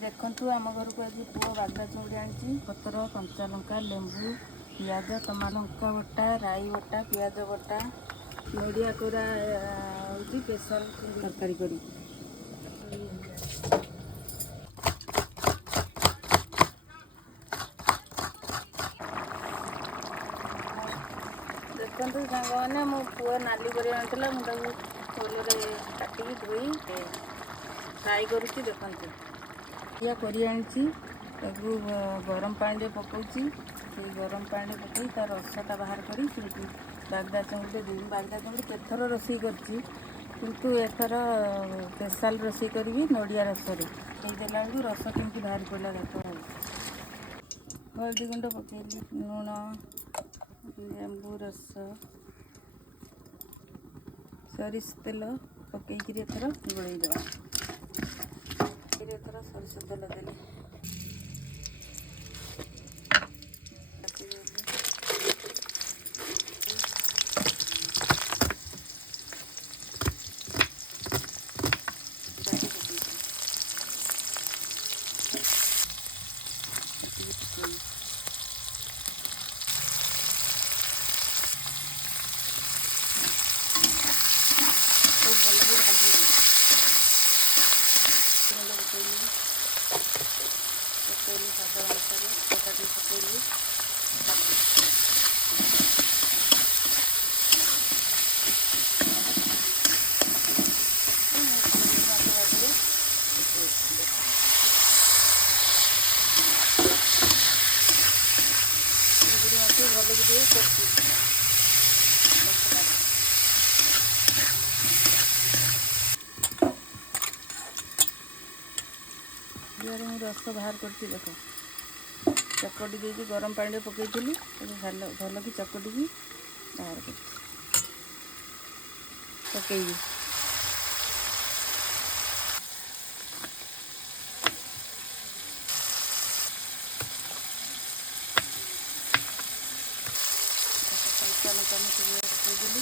देखु आम घर को आज पुओ बागदा चुंगड़ी आनी पतर कंचा लंका लेंबू पियाज टमाटो लंका बटा राई बटा पियाज बटा नड़िया कोरा हूँ प्रेसर तरकारी करी देखु सांग मैंने मो पुओ नाली कर आनी मुझे भलरे काटिकी धोई फ्राए करुच्ची देखते या करी आनी गरम पानी पकाउची गरम पानी पकई तार रसटा बाहर करी बागदा चुंगड़ी देवी बागदा चुंगड़ी केथर रोषे किंतु एथर स्पेशल रोषे करी नड़िया रसरे देला रस केमती बाहर पड़ा देख हल्दी गुंड पकईली लुण लेंबू रस सरिष तेल पकईकरी एथर गोलैदेवा एथर सरिष तेल देली पकईली स्वाद अनुसार पटाटी पकईली भल की रस बाहर कर देख चकटी दे गरम पानी पकई भल कि चकटी बाहर कर पकईबी पकईदेली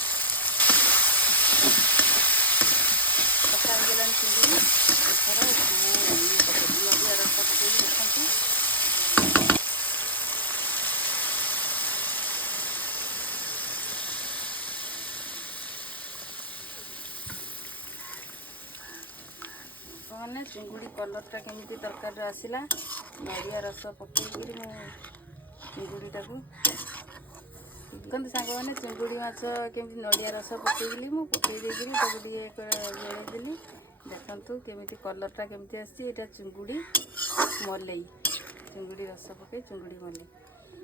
पका गलानी चिंगड़ी नड़िया रस पकई देखते मैंने चिंगुड़ी कलरटा केमी तरकारी आसला नड़िया रस पकईकरी चिंगुड़ीटा को देखते सांग मैंने चिंगुड़ी माछ केमी नड़िया रस पकईली मु पकई गोलैदेली देखु केमी कलरटा केमी आसी चिंगुड़ी मलई चिंगुड़ी रस पकई चिंगुड़ी मलई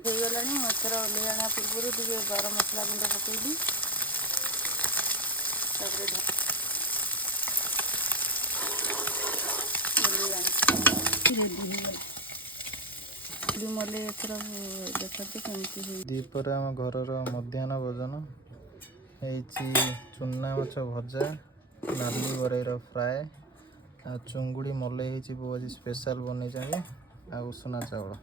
हो गला मसर ओल्हे आना पूर्व टे गरम मसला गुंड पकईली दीपर आम घर मध्याह्न भोजन चुना माछ भजा नाली बरईर फ्राए चुंगुड़ी मलई बो आज स्पेशल बनई आ उसना चावल।